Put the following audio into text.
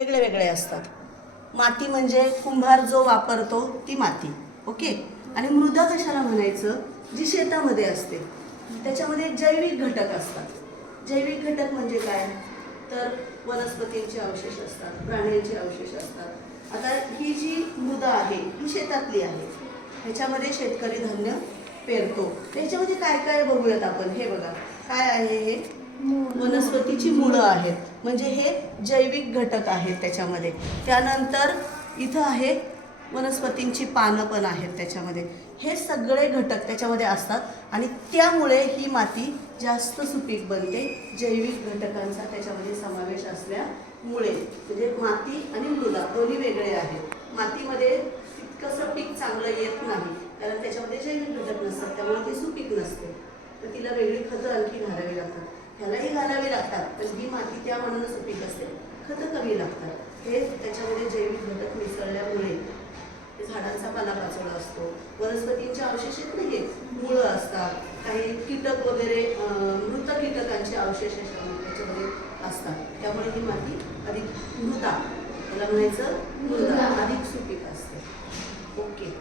वेगळे वेगळे असतात. माती म्हणजे कुंभार जो वापरतो ती माती, ओके. आणि मृदा कशाला म्हणायचं, जी शेतामध्ये असते. त्याच्यामध्ये जैविक घटक असतात. जैविक घटक म्हणजे काय, तर वनस्पतींचे अवशेष असतात, प्राण्यांचे अवशेष असतात. आता ही जी मृदा आहे ही शेतातली आहे, ह्याच्यामध्ये शेतकरी धान्य पेरतो. त्याच्यामध्ये काय काय बघूयात आपण. हे बघा काय आहे, हे वनस्पतीची मुळं आहेत, म्हणजे हे जैविक घटक आहेत त्याच्यामध्ये. त्यानंतर इथं आहे वनस्पतींची पानं पण आहेत त्याच्यामध्ये. हे सगळे घटक त्याच्यामध्ये असतात आणि त्यामुळे ही माती जास्त सुपीक बनते. जैविक घटकांचा त्याच्यामध्ये समावेश असल्यामुळे, म्हणजे माती आणि मृदा दोन्ही वेगळे आहेत. मातीमध्ये तितकंसं पीक चांगलं येत नाही कारण त्याच्यामध्ये जैविक घटक नसतात, त्यामुळे ती सुपीक नसते. तर तिला वेगळी खतं आणखी घालावी लागतात. ह्यालाही घालावी लागतात, पण ही माती त्या मनानं सुपीक असते, खतं कमी लागतात. हे त्याच्यामध्ये जैविक घटक मिसळल्यामुळे झाडांचा पालापाचोळा असतो, वनस्पतींचे अवशेष येत नाही, मुळं असतात, काही कीटक वगैरे मृत कीटकांचे अवशेष त्याच्यामध्ये असतात. त्यामुळे ही माती अधिक मृदा, त्याला म्हणायचं मृदा, अधिक सुपीक असते. ओके.